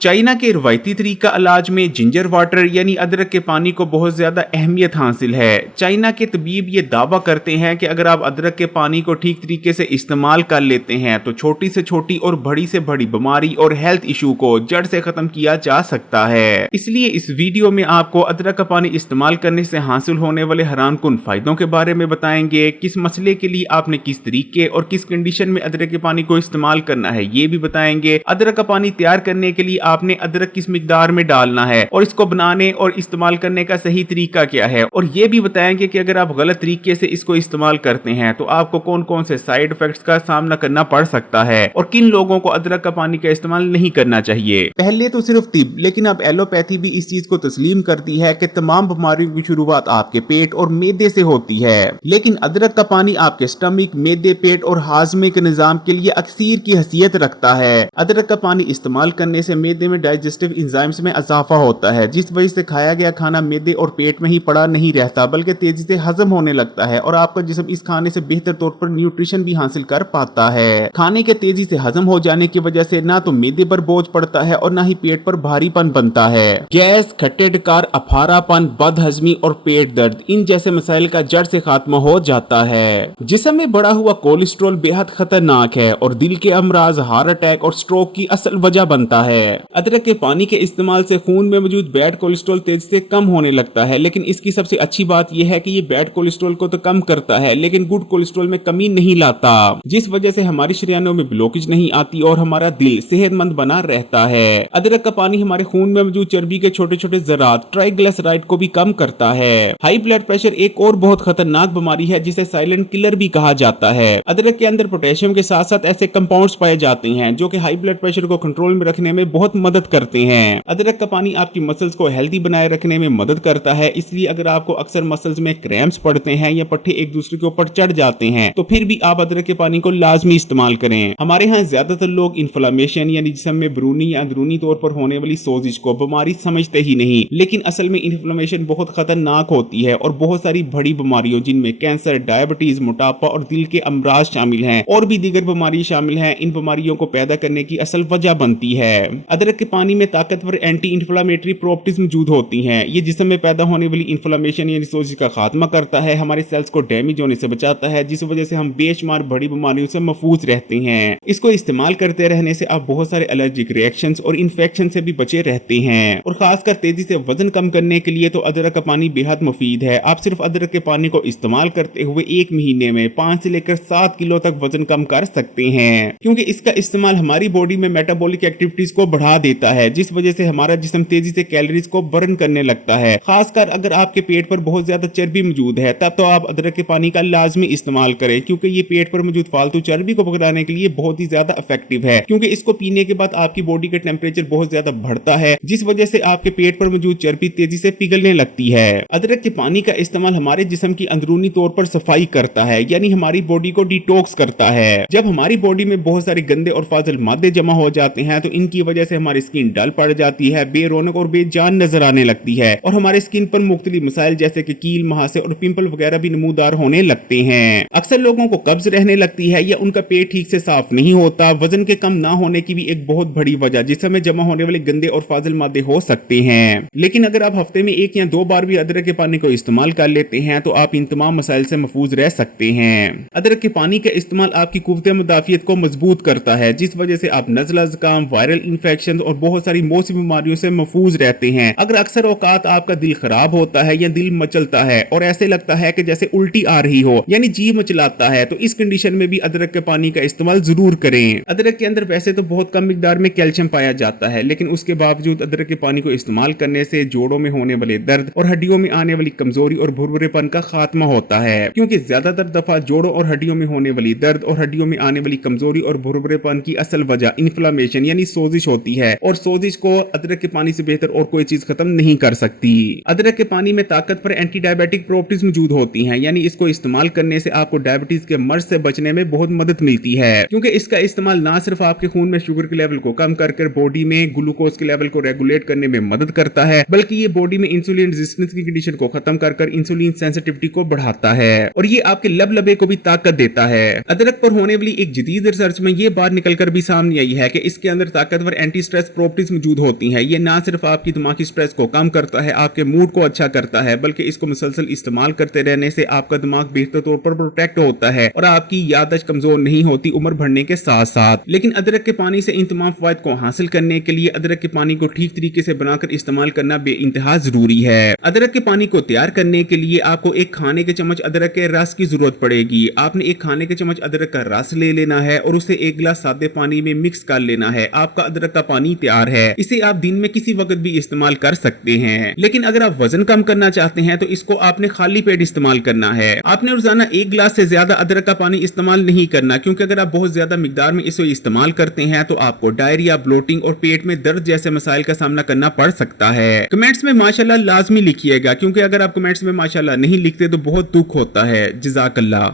China के रवायती तरीका इलाज में जिंजर वाटर यानी अदरक के पानी को बहुत ज्यादा अहमियत हासिल है। चाइना के तबीब ये दावा करते हैं कि अगर आप अदरक के पानी को ठीक तरीके से इस्तेमाल कर लेते हैं तो छोटी से छोटी और बड़ी से बड़ी बीमारी और हेल्थ इशू को जड़ से खत्म किया जा सकता है। इसलिए इस वीडियो में आपको अदरक का पानी इस्तेमाल करने से हासिल होने वाले हैरानकुन फायदों के बारे में बताएंगे। किस मसले के लिए आपने किस तरीके और किस कंडीशन में अदरक के पानी को इस्तेमाल करना है ये भी बताएंगे। अदरक का पानी तैयार करने के लिए आपने अदरक किस मिकदार में डालना है और इसको बनाने और इस्तेमाल करने का सही तरीका क्या है, और ये भी बताएंगे कि अगर आप गलत तरीके से इसको इस्तेमाल करते हैं तो आपको कौन कौन से साइड इफेक्ट्स का सामना करना पड़ सकता है और किन लोगों को अदरक का पानी का इस्तेमाल नहीं करना चाहिए। पहले तो सिर्फ तिब, लेकिन अब एलोपैथी भी इस चीज को तस्लीम करती है कि तमाम बीमारियों की शुरुआत आपके पेट और मैदे से होती है, लेकिन अदरक का पानी आपके स्टमक, मैदे, पेट और हाजमे के निजाम के लिए अक्सीर की हैसियत रखता है। अदरक का पानी इस्तेमाल करने से मैदे में डाइजेस्टिव एंजाइम्स में इजाफा होता है, जिस वजह से खाया गया खाना मैदे और पेट में ही पड़ा नहीं रहता बल्कि तेजी से हजम होने लगता है और आपका जिस्म इस खाने से बेहतर तौर पर न्यूट्रिशन भी हासिल कर पाता है। खाने के तेजी से हजम हो जाने की वजह से ना तो मैदे पर बोझ पड़ता है और ना ही पेट पर भारीपन बनता है। गैस, खट्टे डकार, अफारापन, बदहजमी और पेट दर्द, इन जैसे मसाइल का जड़ से खात्मा हो जाता है। जिस्म में बढ़ा हुआ कोलेस्ट्रॉल बेहद खतरनाक है और दिल के अमराज, हार्ट अटैक और स्ट्रोक की असल वजह बनता है। अदरक के पानी के इस्तेमाल से खून में मौजूद बैड कोलेस्ट्रॉल तेजी से कम होने लगता है, लेकिन इसकी सबसे अच्छी बात यह है कि ये बैड कोलेस्ट्रॉल को तो कम करता है लेकिन गुड कोलेस्ट्रॉल में कमी नहीं लाता, जिस वजह से हमारी शरीयानों में ब्लॉकेज नहीं आती और हमारा दिल सेहतमंद बना रहता है। अदरक का पानी हमारे खून में मौजूद चर्बी के छोटे छोटे जरात, ट्राइग्लिसराइड को भी कम करता है। हाई ब्लड प्रेशर एक और बहुत खतरनाक बीमारी है जिसे साइलेंट किलर भी कहा जाता है। अदरक के अंदर पोटेशियम के साथ साथ ऐसे कंपाउंड्स पाए जाते हैं जो कि हाई ब्लड प्रेशर को कंट्रोल में रखने में बहुत मदद करते हैं। अदरक का पानी आपकी मसल्स को हेल्दी बनाए रखने में मदद करता है, इसलिए अगर आपको अक्सर मसल्स में क्रैम्प्स पड़ते हैं या पट्टे एक दूसरे के ऊपर चढ़ जाते हैं तो फिर भी आप अदरक के पानी को लाजमी इस्तेमाल करें। हमारे यहाँ ज्यादातर लोग इन्फ्लेमेशन यानी जिस्म में बैरूनी या अंदरूनी तौर पर होने वाली सोजिश को बीमारी समझते ही नहीं, लेकिन असल में इन्फ्लेमेशन बहुत खतरनाक होती है और बहुत सारी बड़ी बीमारियों जिनमें कैंसर, डायबिटीज, मोटापा और दिल के अमराज शामिल हैं और भी दीगर बीमारी शामिल हैं, इन बीमारियों को पैदा करने की असल वजह बनती है। अदरक के पानी में ताकतवर एंटी इंफ्लेमेटरी प्रॉपर्टीज मौजूद होती हैं। ये जिस्म में पैदा होने वाली इन्फ्लेमेशन यानी सोजिश का खात्मा करता है, हमारे सेल्स को डैमेज होने से बचाता है, जिस वजह से हम बेशुमार बड़ी बीमारियों से महफूज रहते हैं। इसको इस्तेमाल करते रहने से आप बहुत सारे एलर्जिक रिएक्शंस और इन्फेक्शन से भी बचे रहते हैं और खासकर तेजी से वजन कम करने के लिए तो अदरक का पानी बेहद मुफीद है। आप सिर्फ अदरक के पानी को इस्तेमाल करते हुए एक महीने में 5 से लेकर 7 किलो तक वजन कम कर सकते हैं, क्योंकि इसका इस्तेमाल हमारी बॉडी में मेटाबॉलिक एक्टिविटीज को बढ़ा देता है, जिस वजह से हमारा जिस्म तेजी से कैलोरीज को बर्न करने लगता है। खासकर अगर आपके पेट पर बहुत ज्यादा चर्बी मौजूद है तब तो आप अदरक के पानी का लाजमी इस्तेमाल करें, क्योंकि ये पेट पर मौजूद फालतू चर्बी को पकड़ाने के लिए बहुत ही ज्यादा इफेक्टिव है, क्योंकि इसको पीने के बाद आपकी बॉडी का टेम्परेचर बहुत ज्यादा बढ़ता है, जिस वजह से आपके पेट पर मौजूद चर्बी तेजी से पिघलने लगती है। अदरक के पानी का इस्तेमाल हमारे जिस्म की अंदरूनी तौर पर सफाई करता है, यानी हमारी बॉडी को डिटॉक्स करता है। जब हमारी बॉडी में बहुत सारे गंदे और फाजिल मादे जमा हो जाते हैं तो इनकी वजह से हमारी स्किन डल पड़ जाती है, बेरौनक और बेजान नजर आने लगती है और हमारे स्किन पर मुख्तलिफ मसाइल जैसे कि कील, महासे और पिंपल वगैरह भी नमूदार होने लगते हैं। अक्सर लोगों को कब्ज रहने लगती है या उनका पेट ठीक से साफ नहीं होता। वजन के कम ना होने की भी एक बहुत बड़ी वजह जिसमें जमा होने वाले गंदे और फाजिल मादे हो सकते हैं, लेकिन अगर आप हफ्ते में 1 या 2 बार भी अदरक के पानी को इस्तेमाल कर लेते हैं तो आप इन तमाम मसाइल से महफूज रह सकते हैं। अदरक के पानी का इस्तेमाल आपकी कुव्वत मुदाफियत को मजबूत करता है, जिस वजह से आप नज़ला, ज़ुकाम, वायरल इन्फेक्शन और बहुत सारी मौसमी बीमारियों से महफूज रहते हैं। अगर अक्सर औकात आपका दिल खराब होता है या दिल मचलता है और ऐसे लगता है कि जैसे उल्टी आ रही हो यानी जी मचलाता है, तो इस कंडीशन में भी अदरक के पानी का इस्तेमाल जरूर करें। अदरक के अंदर वैसे तो बहुत कम मिकदार में कैल्शियम पाया जाता है, लेकिन उसके बावजूद अदरक के पानी को इस्तेमाल करने से जोड़ों में होने वाले दर्द और हड्डियों में आने वाली कमजोरी और भुरभुरेपन का खात्मा होता है, क्योंकि ज्यादातर दफा जोड़ों और हड्डियों में होने वाली दर्द और हड्डियों में आने वाली कमजोरी और भुरभुरेपन की असल वजह इन्फ्लेमेशन यानी सोजिश होती है और सोजिश को अदरक के पानी से बेहतर और कोई चीज खत्म नहीं कर सकती। अदरक के पानी में ताकतवर एंटी डायबिटिक प्रॉपर्टीज मौजूद होती हैं, यानी इसको इस्तेमाल करने से आपको डायबिटीज के मर्ज से बचने में बहुत मदद मिलती है, क्योंकि इसका इस्तेमाल ना सिर्फ आपके खून में शुगर के लेवल को कम कर बॉडी में ग्लूकोज के लेवल को रेगुलेट करने में मदद करता है, बल्कि ये बॉडी में इंसुलिन रेजिस्टेंस की कंडीशन को खत्म कर इंसुलिन सेंसिटिविटी को बढ़ाता है और ये आपके लबे को भी ताकत देता है। अदरक पर होने वाली एक जदीद रिसर्च में ये बात निकलकर भी सामने आई है कि इसके अंदर ताकतवर एंटी स्ट्रेस प्रॉपर्टीज मौजूद होती हैं। ये ना सिर्फ आपकी दिमागी स्ट्रेस को कम करता है, आपके मूड को अच्छा करता है, बल्कि इसको मुसलसल इस्तेमाल करते रहने से आपका दिमाग बेहतर तौर पर प्रोटेक्ट होता है और आपकी याददाश्त कमजोर नहीं होती उम्र बढ़ने के साथ साथ। लेकिन अदरक के पानी से इन तमाम फवायद को हासिल करने के लिए अदरक के पानी को ठीक तरीके से बनाकर इस्तेमाल करना बेइंतहा जरूरी है। अदरक के पानी को तैयार करने के लिए आपको एक खाने के चम्मच अदरक के रस की जरूरत पड़ेगी। आपने एक खाने के चम्मच अदरक का रस ले लेना है और उसे एक गिलास सादे पानी में मिक्स कर लेना है। आपका अदरक का पानी तैयार है। इसे आप दिन में किसी वक्त भी इस्तेमाल कर सकते हैं। लेकिन अगर आप वजन कम करना चाहते हैं तो इसको आपने खाली पेट इस्तेमाल करना है। आपने रोजाना एक गिलास से ज्यादा अदरक का पानी इस्तेमाल नहीं करना, क्योंकि अगर आप बहुत ज्यादा मिकदार में इसे इस्तेमाल करते हैं तो आपको डायरिया, ब्लोटिंग और पेट में दर्द जैसे मसाइल का सामना करना पड़ सकता है। कमेंट्स में माशाल्लाह लाजमी लिखिएगा, क्योंकि अगर आप कमेंट्स में माशाल्लाह नहीं लिखते तो बहुत दुख होता है। जज़ाकल्लाह।